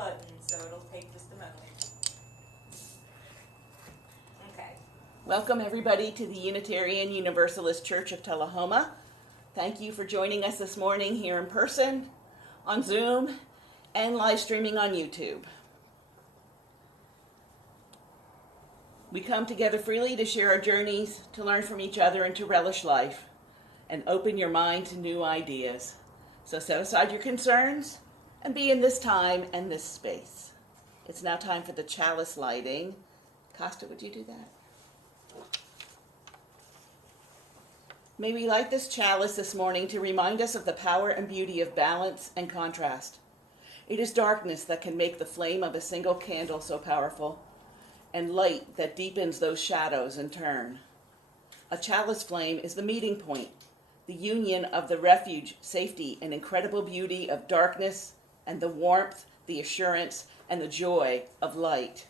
button, so it'll take just a moment. Okay. Welcome everybody to the Unitarian Universalist Church of Tullahoma. Thank you for joining us this morning here in person, on Zoom, and live streaming on YouTube. We come together freely to share our journeys, to learn from each other, and to relish life, and open your mind to new ideas. So set aside your concerns and be in this time and this space. It's now time for the chalice lighting. Costa, would you do that? May we light this chalice this morning to remind us of the power and beauty of balance and contrast. It is darkness that can make the flame of a single candle so powerful, and light that deepens those shadows in turn. A chalice flame is the meeting point, the union of the refuge, safety, and incredible beauty of darkness, and the warmth, the assurance, and the joy of light.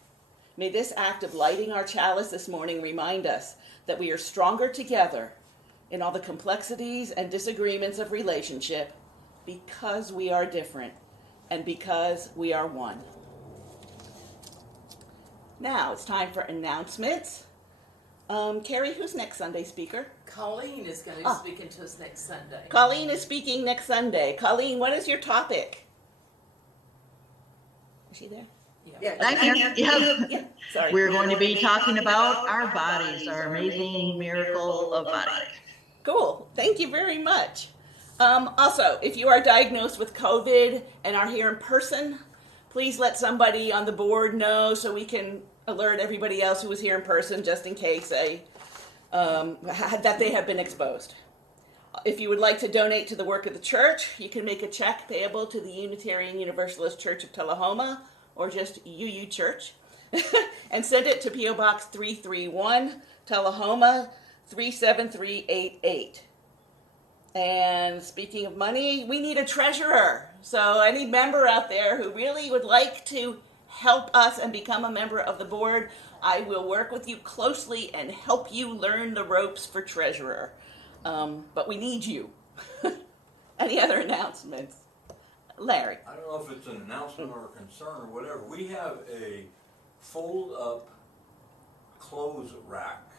May this act of lighting our chalice this morning remind us that we are stronger together in all the complexities and disagreements of relationship because we are different and because we are one. Now it's time for announcements. Carrie, who's next Sunday speaker? Colleen is going to be speaking to us next Sunday. Colleen is speaking next Sunday. Colleen, what is your topic? Is she there? Yeah. I'm here. Yeah, sorry. We're going to be talking about our bodies, our amazing miracle of bodies. Cool. Thank you very much. Also, if you are diagnosed with COVID and are here in person, please let somebody on the board know so we can alert everybody else who was here in person just in case that they have been exposed. If you would like to donate to the work of the church, you can make a check payable to the Unitarian Universalist Church of Tullahoma, or just UU Church, and send it to P.O. Box 331, Tullahoma 37388. And speaking of money, we need a treasurer. So any member out there who really would like to help us and become a member of the board, I will work with you closely and help you learn the ropes for treasurer. But we need you. Any other announcements? Larry. I don't know if it's an announcement or a concern or whatever. We have a fold-up clothes rack.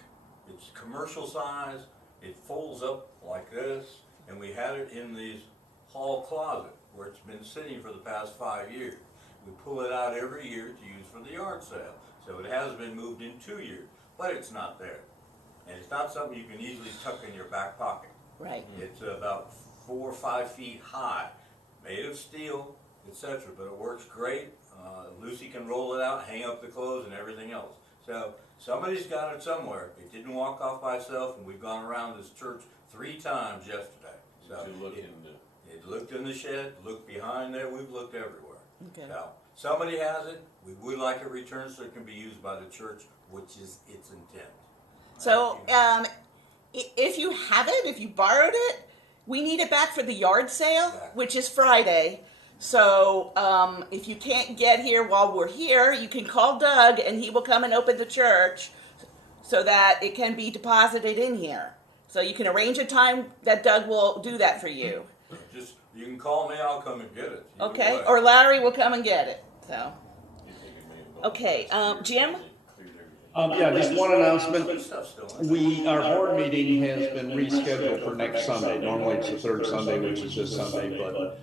It's commercial size. It folds up like this, and we had it in the hall closet where it's been sitting for the past 5 years. We pull it out every year to use for the yard sale. So it has been moved in 2 years, but it's not there. And it's not something you can easily tuck in your back pocket. Right. It's about 4 or 5 feet high, made of steel, etc. But it works great. Lucy can roll it out, hang up the clothes, and everything else. So somebody's got it somewhere. It didn't walk off by itself, and we've gone around this church 3 times yesterday. So it looked in the shed, looked behind there. We've looked everywhere. Okay. So somebody has it. We would like it returned so it can be used by the church, which is its intent. So if you have it, if you borrowed it, we need it back for the yard sale, which is Friday. So if you can't get here while we're here, you can call Doug and he will come and open the church so that it can be deposited in here. So you can arrange a time that Doug will do that for you. Just, you can call me, I'll come and get it. Okay, or Larry will come and get it. So, okay, Jim? Yeah, just one announcement. Our board meeting has been rescheduled for next Sunday. Normally it's the third Sunday, which is this Sunday, but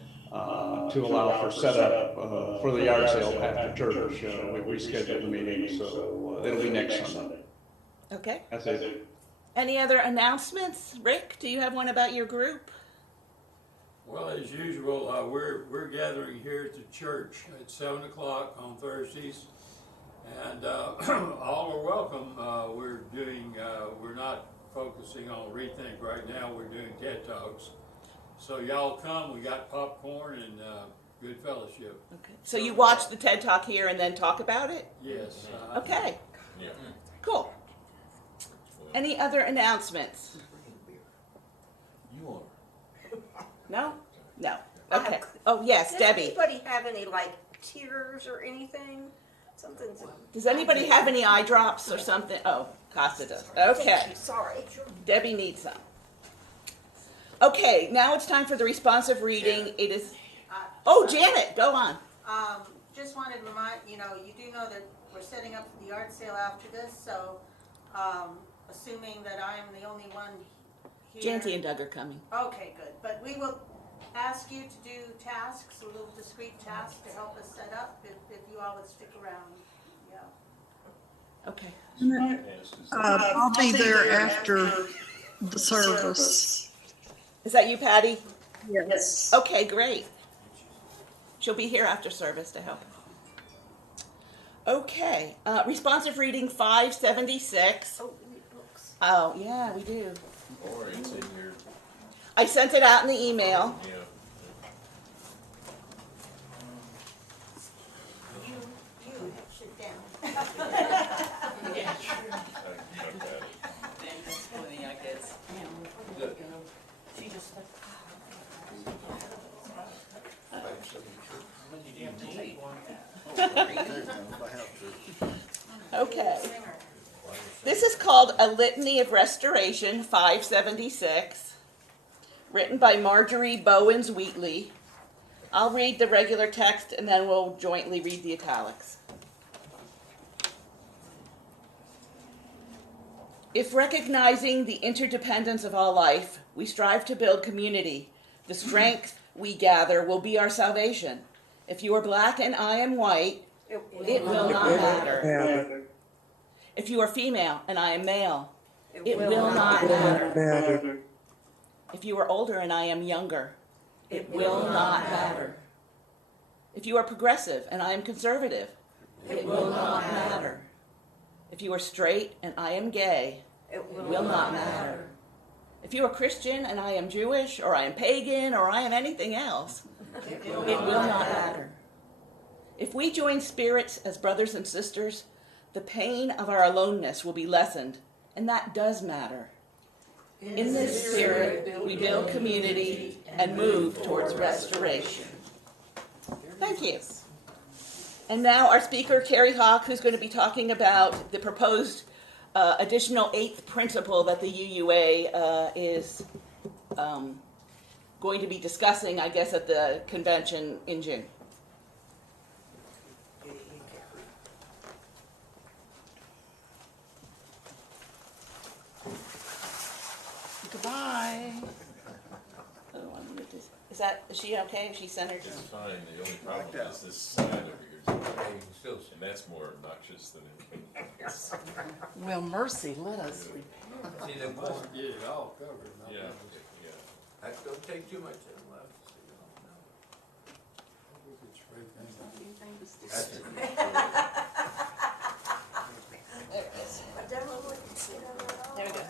to allow for setup for the yard sale after church, we rescheduled the meeting, so it'll be next Sunday. Okay. That's it. Any other announcements? Rick, do you have one about your group? Well, as usual, we're gathering here at the church at 7 o'clock on Thursdays, and all are welcome. We're not focusing on Rethink right now. We're doing TED Talks. So y'all come. We got popcorn and good fellowship. Okay. So you watch the TED Talk here and then talk about it? Yes. Okay. Yeah. Cool. Any other announcements? You are. No? No. Okay. Oh, yes, Debbie. Does anybody have any, like, tears or anything? Something's... Does anybody have any eye drops or something? Oh, Costa does. Okay. Sorry. Debbie needs some. Okay, now it's time for the responsive reading. It is... Oh, Janet, go on. just wanted to remind, you do know that we're setting up the yard sale after this, so, assuming that I am the only one here. Janty and Doug are coming. Okay, good, but we will ask you to do tasks, a little discrete tasks to help us set up, if you all would stick around, yeah. Okay. I'll be there after the service. Is that you, Patty? Yes. Okay, great. She'll be here after service to help. Okay, responsive reading 576. Oh, we need books. Oh, yeah, we do. Or it's in your, I sent it out in the email. you know, You sit down. Yeah, That's funny, I guess. She just said, Okay. This is called A Litany of Restoration, 576, written by Marjorie Bowens Wheatley. I'll read the regular text and then we'll jointly read the italics. If recognizing the interdependence of all life, we strive to build community, the strength we gather will be our salvation. If you are black and I am white, it will not matter. If you are female and I am male, it will not matter. If you are older and I am younger, it will not matter. If you are progressive and I am conservative, it will not matter. If you are straight and I am gay, it will not matter. If you are Christian and I am Jewish, or I am pagan, or I am anything else, it will not matter. If we join spirits as brothers and sisters, the pain of our aloneness will be lessened, and that does matter. In this spirit, we build community and move towards restoration. Thank you. And now our speaker, Carrie Hawk, who's going to be talking about the proposed additional 8th principle that the UUA is going to be discussing, I guess, at the convention in June. Goodbye. Oh, is she okay? Is she centered? it's fine, the only problem is this side over here. And that's more obnoxious than anything else. Well, mercy, let us See, the more, Let's get it all covered. not Yeah, just- yeah. that don't take too much time left. we could straighten that out. That's it. There it is. There we go.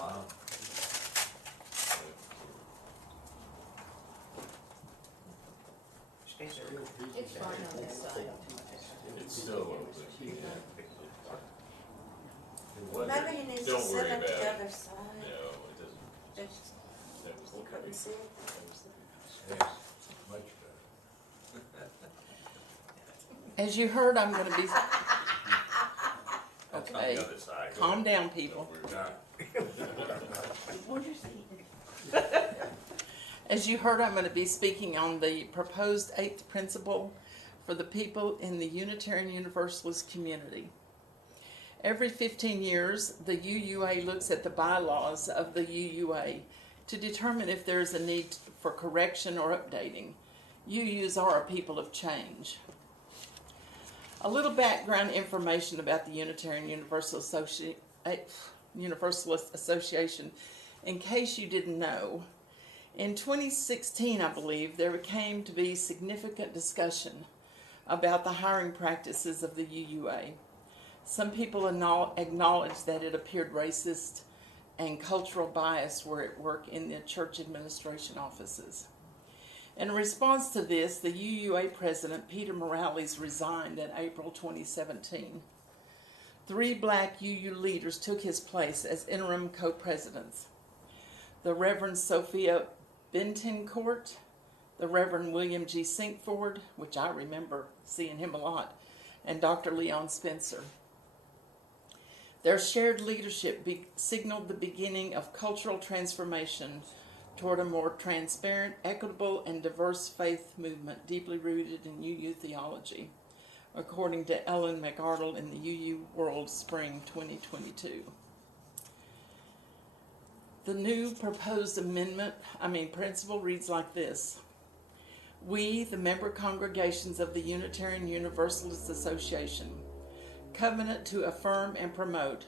Wow. It's fine on this side. It's still open. It was. maybe you need to Don't sit worry on about the it. other side. No, it doesn't. It's- That was the You couldn't see it? that was the- Yes, much better. As you heard, I'm going to be. That's on Okay, the other side. calm down, people. As you heard, I'm going to be speaking on the proposed 8th principle for the people in the Unitarian Universalist community. Every 15 years, the UUA looks at the bylaws of the UUA to determine if there is a need for correction or updating. UUs are a people of change. A little background information about the Unitarian Universalist Association, in case you didn't know. In 2016, I believe, there came to be significant discussion about the hiring practices of the UUA. Some people acknowledged that it appeared racist and cultural bias were at work in the church administration offices. In response to this, the UUA president, Peter Morales, resigned in April 2017. 3 black UU leaders took his place as interim co-presidents. The Reverend Sophia Bentoncourt, the Reverend William G. Sinkford, which I remember seeing him a lot, and Dr. Leon Spencer. Their shared leadership signaled the beginning of cultural transformation toward a more transparent, equitable, and diverse faith movement deeply rooted in UU theology, according to Ellen McArdle in the UU World Spring 2022. The new proposed principle reads like this. We, the member congregations of the Unitarian Universalist Association, covenant to affirm and promote,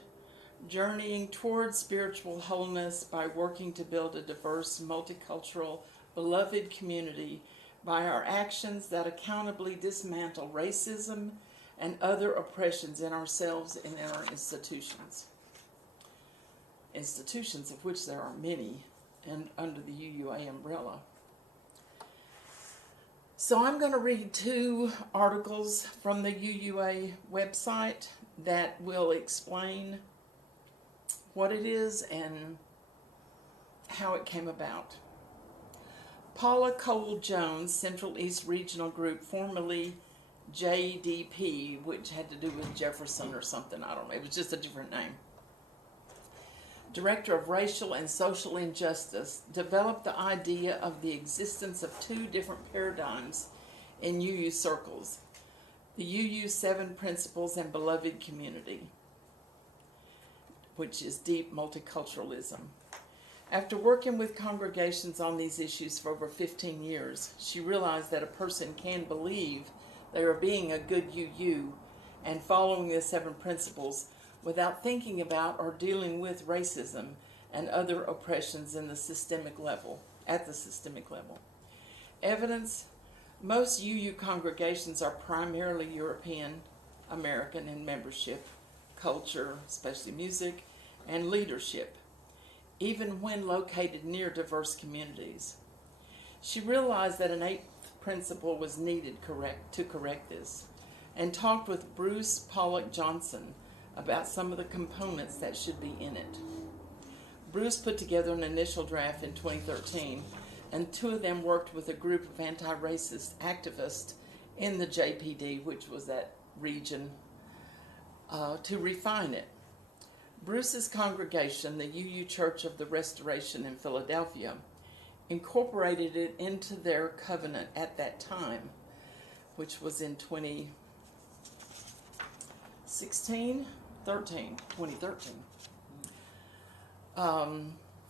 journeying toward spiritual wholeness by working to build a diverse, multicultural, beloved community by our actions that accountably dismantle racism and other oppressions in ourselves and in our institutions. Institutions of which there are many, and under the UUA umbrella. So I'm going to read 2 articles from the UUA website that will explain what it is and how it came about. Paula Cole Jones, Central East Regional Group, formerly JDP, which had to do with Jefferson or something, I don't know, it was just a different name. Director of Racial and Social Injustice, developed the idea of the existence of 2 different paradigms in UU circles, the UU 7 Principles and Beloved Community, which is deep multiculturalism. After working with congregations on these issues for over 15 years, she realized that a person can believe they are being a good UU and following the 7 principles without thinking about or dealing with racism and other oppressions in the systemic level, at the systemic level. Evidence: most UU congregations are primarily European American in membership, culture, especially music, and leadership, even when located near diverse communities. She realized that an 8th principle was needed to correct this, and talked with Bruce Pollock Johnson about some of the components that should be in it. Bruce put together an initial draft in 2013, and 2 of them worked with a group of anti-racist activists in the JPD, which was that region, to refine it. Bruce's congregation, the UU Church of the Restoration in Philadelphia, incorporated it into their covenant at that time, which was in 2013.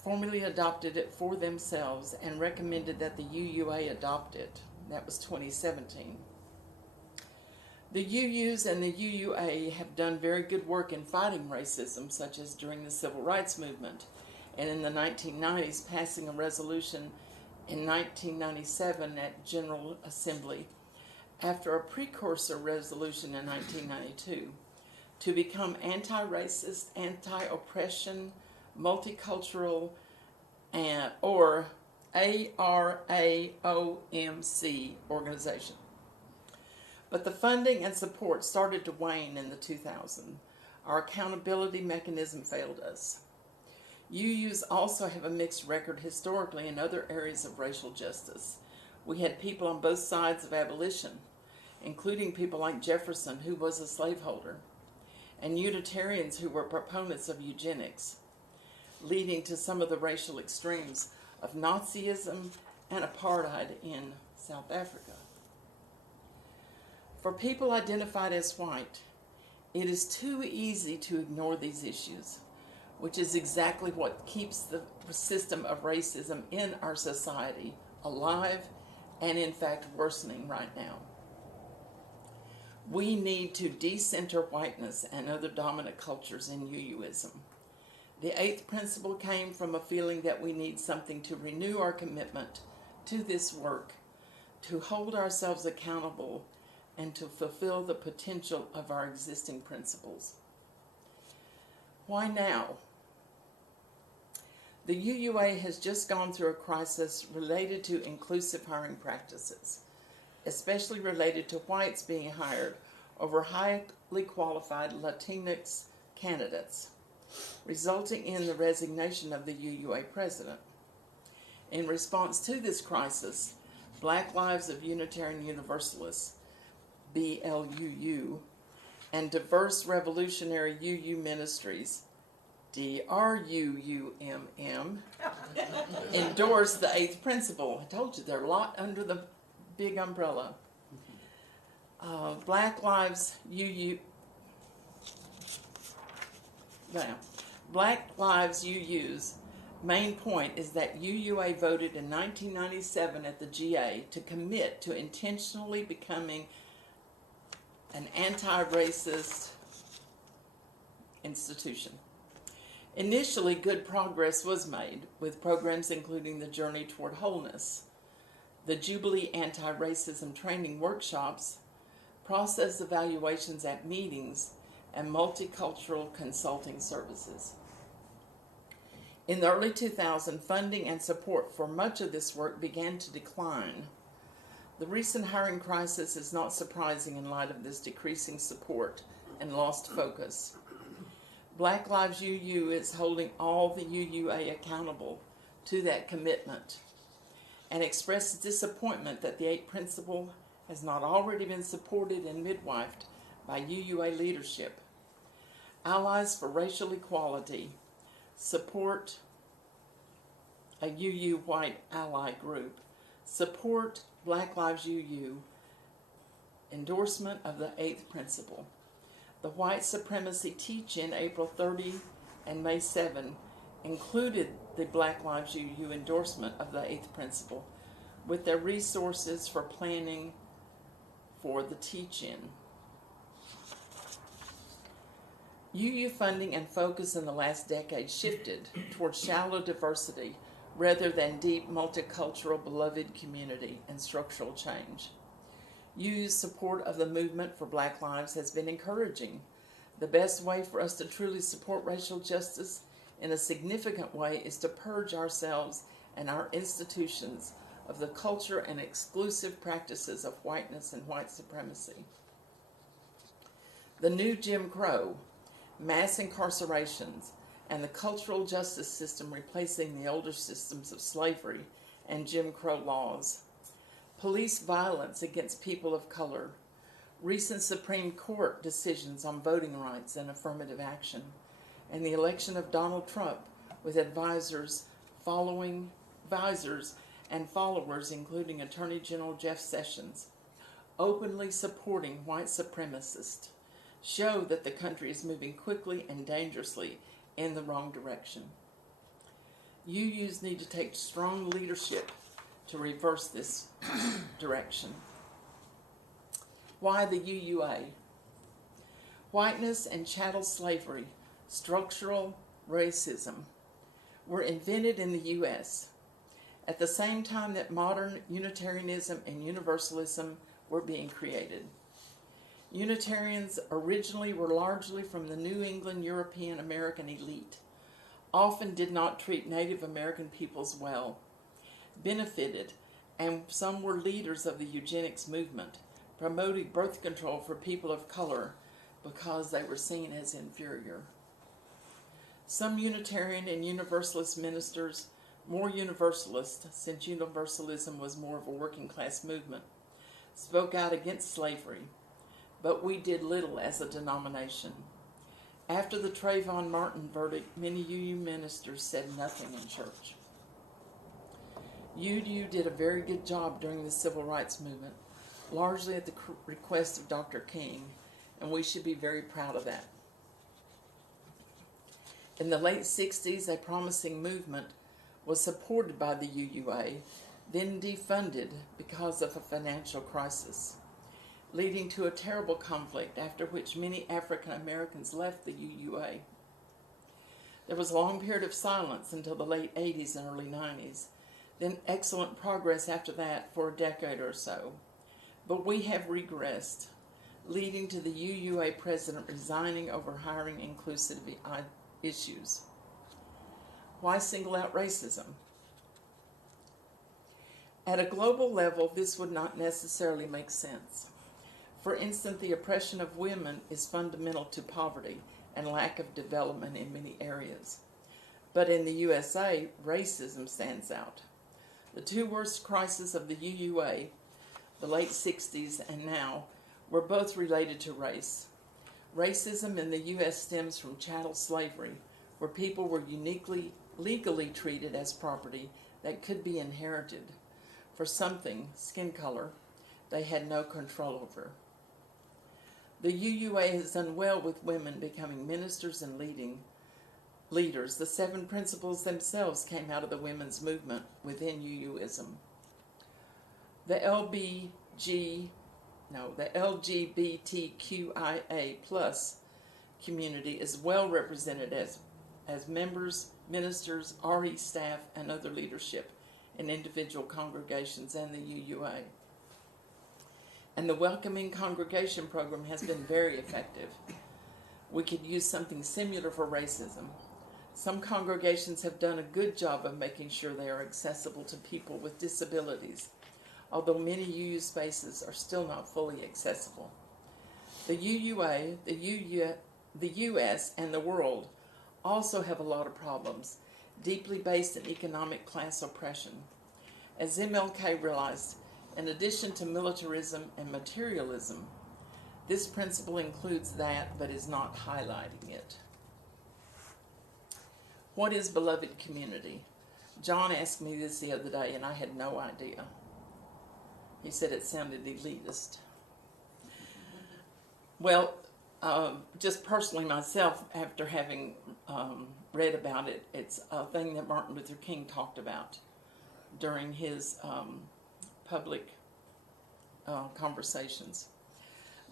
Formally adopted it for themselves and recommended that the UUA adopt it. That was 2017. The UUs and the UUA have done very good work in fighting racism, such as during the Civil Rights Movement, and in the 1990s passing a resolution in 1997 at General Assembly, after a precursor resolution in 1992, to become anti-racist, anti-oppression, multicultural, or ARAOMC organization. But the funding and support started to wane in the 2000s. Our accountability mechanism failed us. UUs also have a mixed record historically in other areas of racial justice. We had people on both sides of abolition, including people like Jefferson, who was a slaveholder, and Unitarians who were proponents of eugenics, leading to some of the racial extremes of Nazism and apartheid in South Africa. For people identified as white, it is too easy to ignore these issues, which is exactly what keeps the system of racism in our society alive and, in fact, worsening right now. We need to decenter whiteness and other dominant cultures in UUism. The 8th principle came from a feeling that we need something to renew our commitment to this work, to hold ourselves accountable, and to fulfill the potential of our existing principles. Why now? The UUA has just gone through a crisis related to inclusive hiring practices, especially related to whites being hired over highly qualified Latinx candidates, resulting in the resignation of the UUA president. In response to this crisis, Black Lives of Unitarian Universalists, BLUU, and diverse revolutionary UU ministries, DRUUMM, endorsed the 8th principle. I told you they're a lot under the big umbrella. Black Lives UU's main point is that UUA voted in 1997 at the GA to commit to intentionally becoming an anti-racist institution. Initially, good progress was made with programs including the Journey Toward Wholeness, the Jubilee Anti-Racism Training Workshops, process evaluations at meetings, and multicultural consulting services. In the early 2000s, funding and support for much of this work began to decline. The recent hiring crisis is not surprising in light of this decreasing support and lost focus. Black Lives UU is holding all the UUA accountable to that commitment and expresses disappointment that the 8th principle has not already been supported and midwifed by UUA leadership. Allies for Racial Equality support a UU white ally group, support Black Lives UU endorsement of the 8th principle. The white supremacy teach-in April 30 and May 7 included the Black Lives UU endorsement of the 8th principle with their resources for planning for the teach-in. UU funding and focus in the last decade shifted towards shallow diversity rather than deep multicultural beloved community and structural change. UU's support of the movement for Black lives has been encouraging. The best way for us to truly support racial justice in a significant way is to purge ourselves and our institutions of the culture and exclusive practices of whiteness and white supremacy. The new Jim Crow, mass incarcerations, and the cultural justice system replacing the older systems of slavery and Jim Crow laws, police violence against people of color, recent Supreme Court decisions on voting rights and affirmative action, and the election of Donald Trump with advisors and followers including Attorney General Jeff Sessions, openly supporting white supremacists, show that the country is moving quickly and dangerously in the wrong direction. UUs need to take strong leadership to reverse this direction. Why the UUA? Whiteness and chattel slavery, structural racism, were invented in the U.S. at the same time that modern Unitarianism and Universalism were being created. Unitarians originally were largely from the New England European American elite, often did not treat Native American peoples well, benefited, and some were leaders of the eugenics movement, promoting birth control for people of color because they were seen as inferior. Some Unitarian and Universalist ministers, more Universalist, since Universalism was more of a working class movement, spoke out against slavery, but we did little as a denomination. After the Trayvon Martin verdict, many UU ministers said nothing in church. UU did a very good job during the civil rights movement, largely at the request of Dr. King, and we should be very proud of that. In the late 60s, a promising movement was supported by the UUA, then defunded because of a financial crisis, leading to a terrible conflict after which many African Americans left the UUA. There was a long period of silence until the late 80s and early 90s, then excellent progress after that for a decade or so. But we have regressed, leading to the UUA president resigning over hiring inclusivity issues. Why single out racism? At a global level, this would not necessarily make sense. For instance, the oppression of women is fundamental to poverty and lack of development in many areas. But in the USA, racism stands out. The two worst crises of the UUA, the late 60s and now, were both related to race. Racism in the U.S. stems from chattel slavery, where people were uniquely, legally treated as property that could be inherited for something, skin color, they had no control over. The UUA has done well with women becoming ministers and leaders. The 7 principles themselves came out of the women's movement within UUism. The LGBTQIA plus community is well represented as members, ministers, RE staff, and other leadership in individual congregations and the UUA. And the Welcoming Congregation program has been very effective. We could use something similar for racism. Some congregations have done a good job of making sure they are accessible to people with disabilities, although many UU spaces are still not fully accessible. The UUA, the US, and the world also have a lot of problems, deeply based in economic class oppression. As MLK realized, in addition to militarism and materialism, this principle includes that but is not highlighting it. What is beloved community? John asked me this the other day and I had no idea. He said it sounded elitist. Well, just personally myself, after having read about it, it's a thing that Martin Luther King talked about during his public conversations.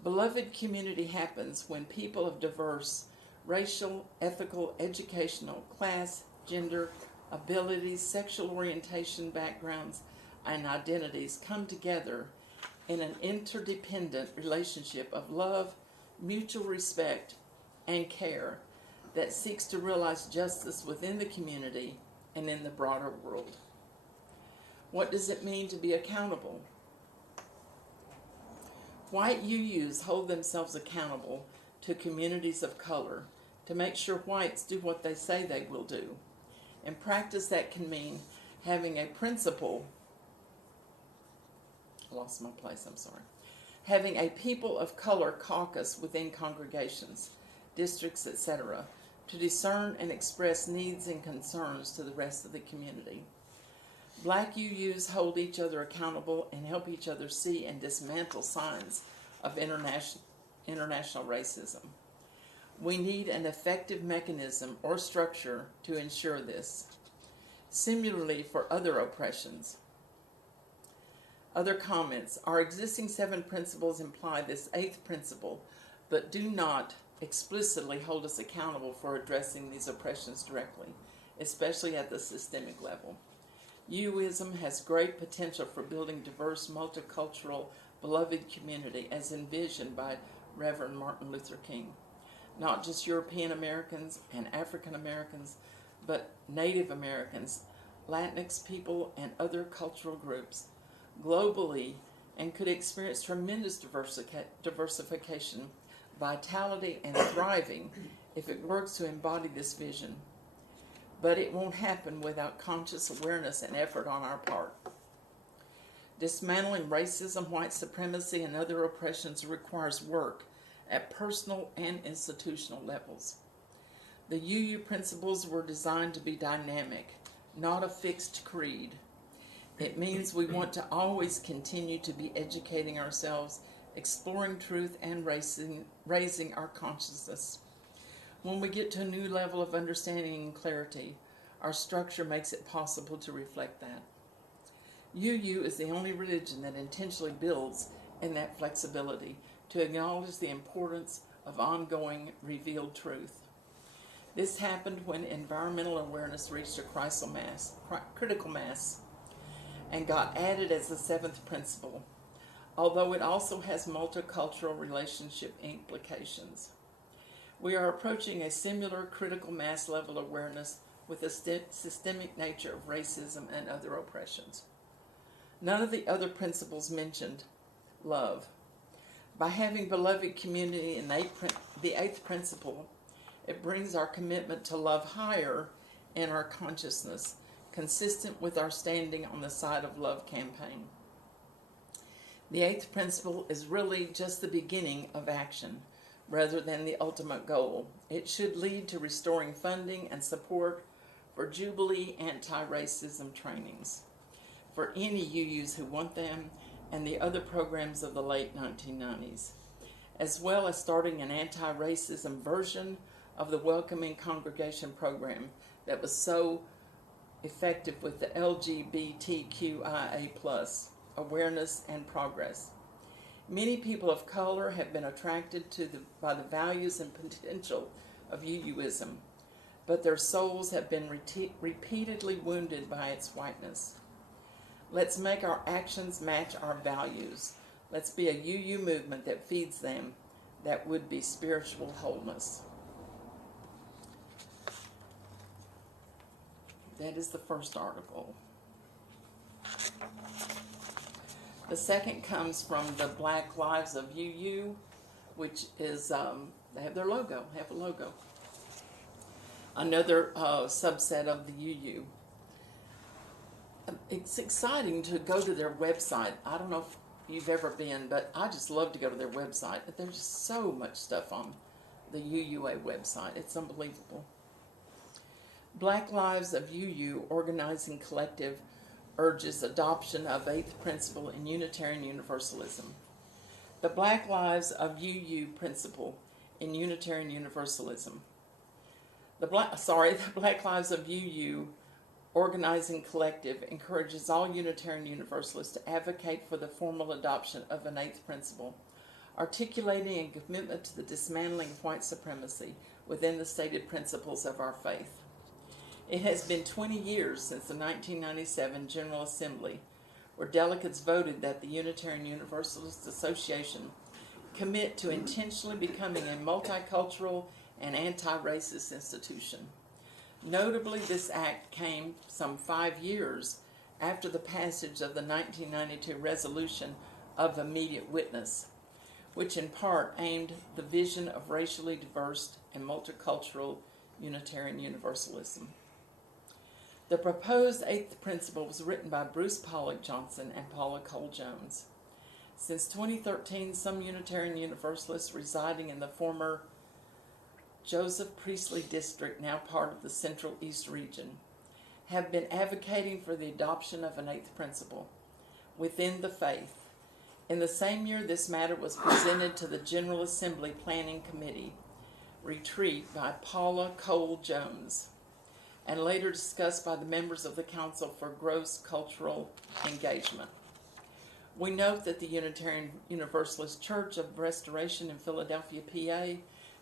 Beloved community happens when people of diverse racial, ethical, educational, class, gender, abilities, sexual orientation, backgrounds, and identities come together in an interdependent relationship of love, mutual respect, and care that seeks to realize justice within the community and in the broader world. What does it mean to be accountable? White UUs hold themselves accountable to communities of color to make sure whites do what they say they will do. In practice, that can mean having a principle, having a people of color caucus within congregations, districts, etc., to discern and express needs and concerns to the rest of the community. Black UUs hold each other accountable and help each other see and dismantle signs of international racism. We need an effective mechanism or structure to ensure this. Similarly, for other oppressions. Other comments. Our existing 7 principles imply this 8th principle, but do not explicitly hold us accountable for addressing these oppressions directly, especially at the systemic level. UUism has great potential for building diverse, multicultural, beloved community as envisioned by Reverend Martin Luther King. Not just European Americans and African Americans, but Native Americans, Latinx people, and other cultural groups globally, and could experience tremendous diversification, vitality, and thriving if it works to embody this vision. But it won't happen without conscious awareness and effort on our part. Dismantling racism, white supremacy, and other oppressions requires work at personal and institutional levels. The UU principles were designed to be dynamic, not a fixed creed. It means we want to always continue to be educating ourselves, exploring truth, and raising our consciousness. When we get to a new level of understanding and clarity, our structure makes it possible to reflect that. UU is the only religion that intentionally builds in that flexibility to acknowledge the importance of ongoing revealed truth. This happened when environmental awareness reached a critical mass and got added as the 7th principle, although it also has multicultural relationship implications. We are approaching a similar critical mass level awareness with the systemic nature of racism and other oppressions. None of the other principles mentioned love. By having beloved community in the 8th principle, it brings our commitment to love higher in our consciousness, consistent with our Standing on the Side of Love campaign. The 8th principle is really just the beginning of action. rather than the ultimate goal. It should lead to restoring funding and support for Jubilee anti-racism trainings for any UUs who want them and the other programs of the late 1990s, as well as starting an anti-racism version of the Welcoming Congregation program that was so effective with the LGBTQIA+ awareness and progress. Many people of color have been attracted by the values and potential of UUism, but their souls have been repeatedly wounded by its whiteness. Let's make our actions match our values. Let's be a UU movement that feeds them. That would be spiritual wholeness. That is the first article. The second comes from the Black Lives of UU, which is, they have their logo, have a logo. Another subset of the UU. It's exciting to go to their website. I don't know if you've ever been, but I just love to go to their website. There's just so much stuff on the UUA website. It's unbelievable. Black Lives of UU Organizing Collective urges adoption of 8th principle in Unitarian Universalism. The Black Lives of UU principle in Unitarian Universalism. The Black Lives of UU Organizing Collective encourages all Unitarian Universalists to advocate for the formal adoption of an 8th principle, articulating a commitment to the dismantling of white supremacy within the stated principles of our faith. It has been 20 years since the 1997 General Assembly, where delegates voted that the Unitarian Universalist Association commit to intentionally becoming a multicultural and anti-racist institution. Notably, this act came some 5 years after the passage of the 1992 Resolution of Immediate Witness, which in part aimed the vision of racially diverse and multicultural Unitarian Universalism. The proposed 8th principle was written by Bruce Pollock Johnson and Paula Cole Jones. Since 2013, some Unitarian Universalists residing in the former Joseph Priestley District, now part of the Central East region, have been advocating for the adoption of an 8th principle within the faith. In the same year, this matter was presented to the General Assembly Planning Committee retreat by Paula Cole Jones, and later discussed by the members of the Council for Gross Cultural Engagement. We note that the Unitarian Universalist Church of Restoration in Philadelphia, PA,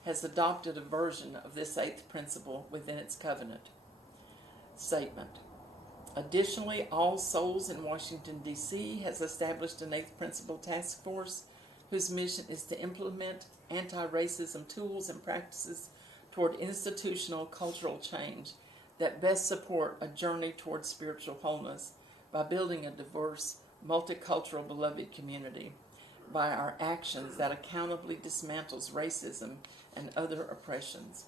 has adopted a version of this 8th principle within its covenant statement. Additionally, All Souls in Washington, D.C. has established an 8th principle task force whose mission is to implement anti-racism tools and practices toward institutional cultural change that best support a journey toward spiritual wholeness by building a diverse, multicultural, beloved community by our actions that accountably dismantles racism and other oppressions.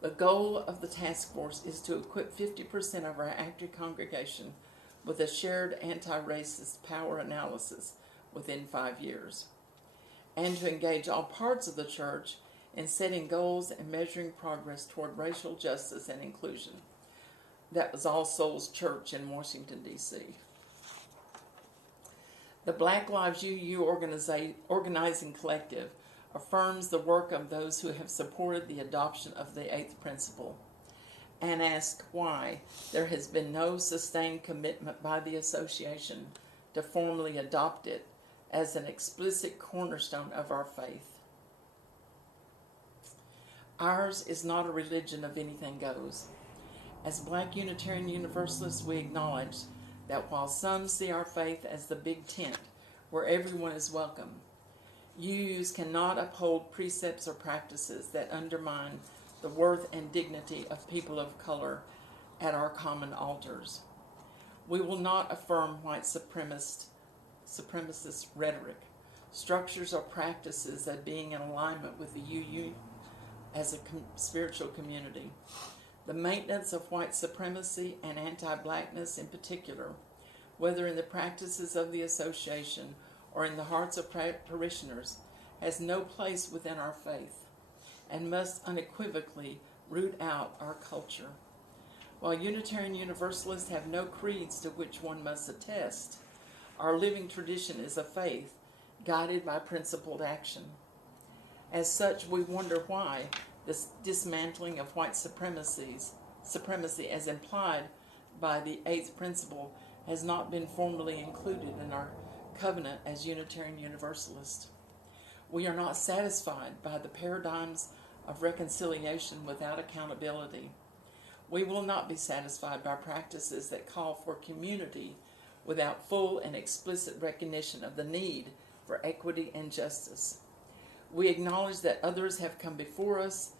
The goal of the task force is to equip 50% of our active congregation with a shared anti-racist power analysis within 5 years, and to engage all parts of the church in setting goals and measuring progress toward racial justice and inclusion. That was All Souls Church in Washington, D.C. The Black Lives UU Organizing Collective affirms the work of those who have supported the adoption of the 8th principle and asks why there has been no sustained commitment by the association to formally adopt it as an explicit cornerstone of our faith. Ours is not a religion of anything goes. As Black Unitarian Universalists, we acknowledge that while some see our faith as the big tent where everyone is welcome, UUs cannot uphold precepts or practices that undermine the worth and dignity of people of color at our common altars. We will not affirm white supremacist rhetoric, structures, or practices that being in alignment with the UU as a spiritual community. The maintenance of white supremacy and anti-blackness in particular, whether in the practices of the association or in the hearts of parishioners, has no place within our faith and must unequivocally root out our culture. While Unitarian Universalists have no creeds to which one must attest, our living tradition is a faith guided by principled action. As such, we wonder why this dismantling of white supremacy as implied by the eighth principle has not been formally included in our covenant as Unitarian Universalists. We are not satisfied by the paradigms of reconciliation without accountability. We will not be satisfied by practices that call for community without full and explicit recognition of the need for equity and justice. We acknowledge that others have come before us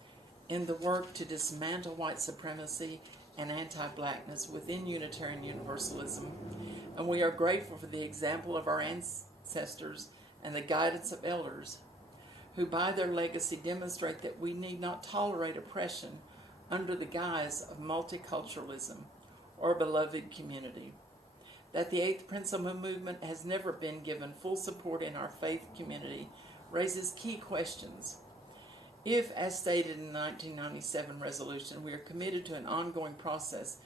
in the work to dismantle white supremacy and anti-blackness within Unitarian Universalism, and we are grateful for the example of our ancestors and the guidance of elders, who by their legacy demonstrate that we need not tolerate oppression under the guise of multiculturalism or beloved community. That the Eighth Principle movement has never been given full support in our faith community raises key questions. If, as stated in the 1997 resolution, we are committed to an ongoing process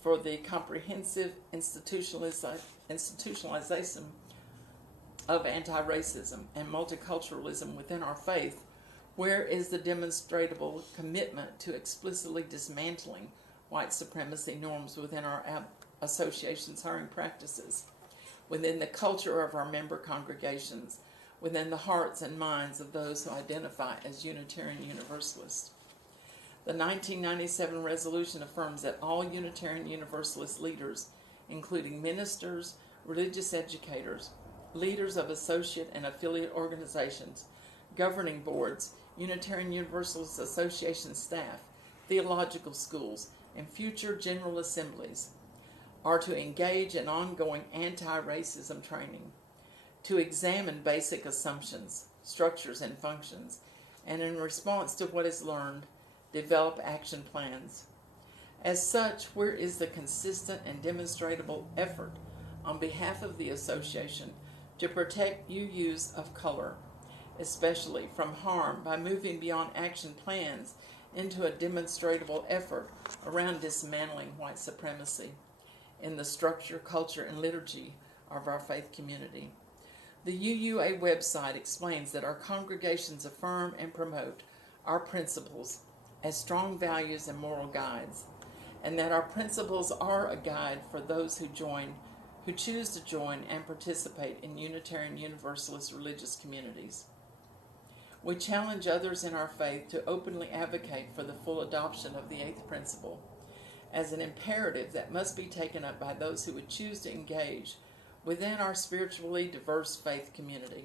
for the comprehensive institutionalization of anti-racism and multiculturalism within our faith, where is the demonstrable commitment to explicitly dismantling white supremacy norms within our association's hiring practices, within the culture of our member congregations, within the hearts and minds of those who identify as Unitarian Universalists? The 1997 resolution affirms that all Unitarian Universalist leaders, including ministers, religious educators, leaders of associate and affiliate organizations, governing boards, Unitarian Universalist Association staff, theological schools, and future General Assemblies, are to engage in ongoing anti-racism training, to examine basic assumptions, structures, and functions, and in response to what is learned, develop action plans. As such, where is the consistent and demonstrable effort on behalf of the association to protect UUs of color, especially from harm, by moving beyond action plans into a demonstrable effort around dismantling white supremacy in the structure, culture, and liturgy of our faith community? The UUA website explains that our congregations affirm and promote our principles as strong values and moral guides, and that our principles are a guide for those who choose to join and participate in Unitarian Universalist religious communities. We challenge others in our faith to openly advocate for the full adoption of the eighth principle as an imperative that must be taken up by those who would choose to engage within our spiritually diverse faith community.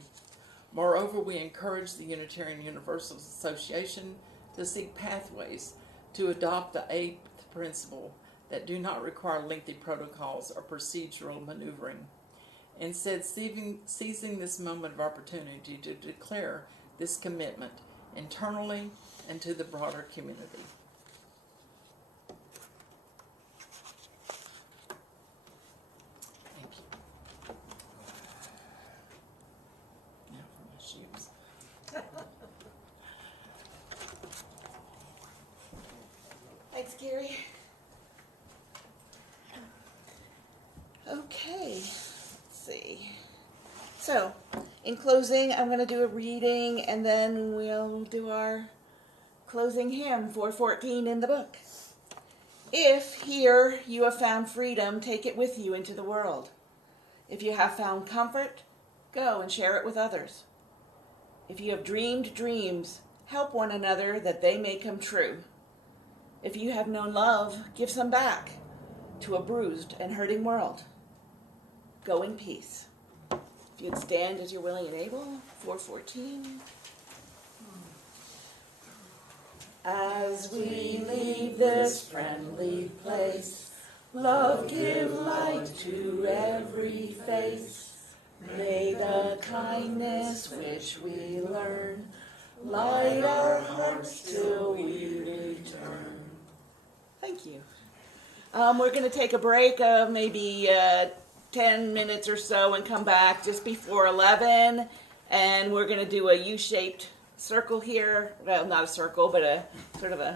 Moreover, we encourage the Unitarian Universalist Association to seek pathways to adopt the eighth principle that do not require lengthy protocols or procedural maneuvering. Instead, seizing this moment of opportunity to declare this commitment internally and to the broader community. Thank you. Now for my shoes. Thanks, Carrie. Okay, let's see. So, in closing, I'm going to do a reading, and then we'll do our closing hymn, 414 in the book. If here you have found freedom, take it with you into the world. If you have found comfort, go and share it with others. If you have dreamed dreams, help one another that they may come true. If you have known love, give some back to a bruised and hurting world. Go in peace. If you'd stand as you're willing and able, 414. As we leave this friendly place, love give light to every face. May the kindness which we learn light our hearts till we return. Thank you. We're going to take a break of maybe 10 minutes or so and come back just before 11. And we're going to do a U-shaped circle here. Well, not a circle, but a sort of a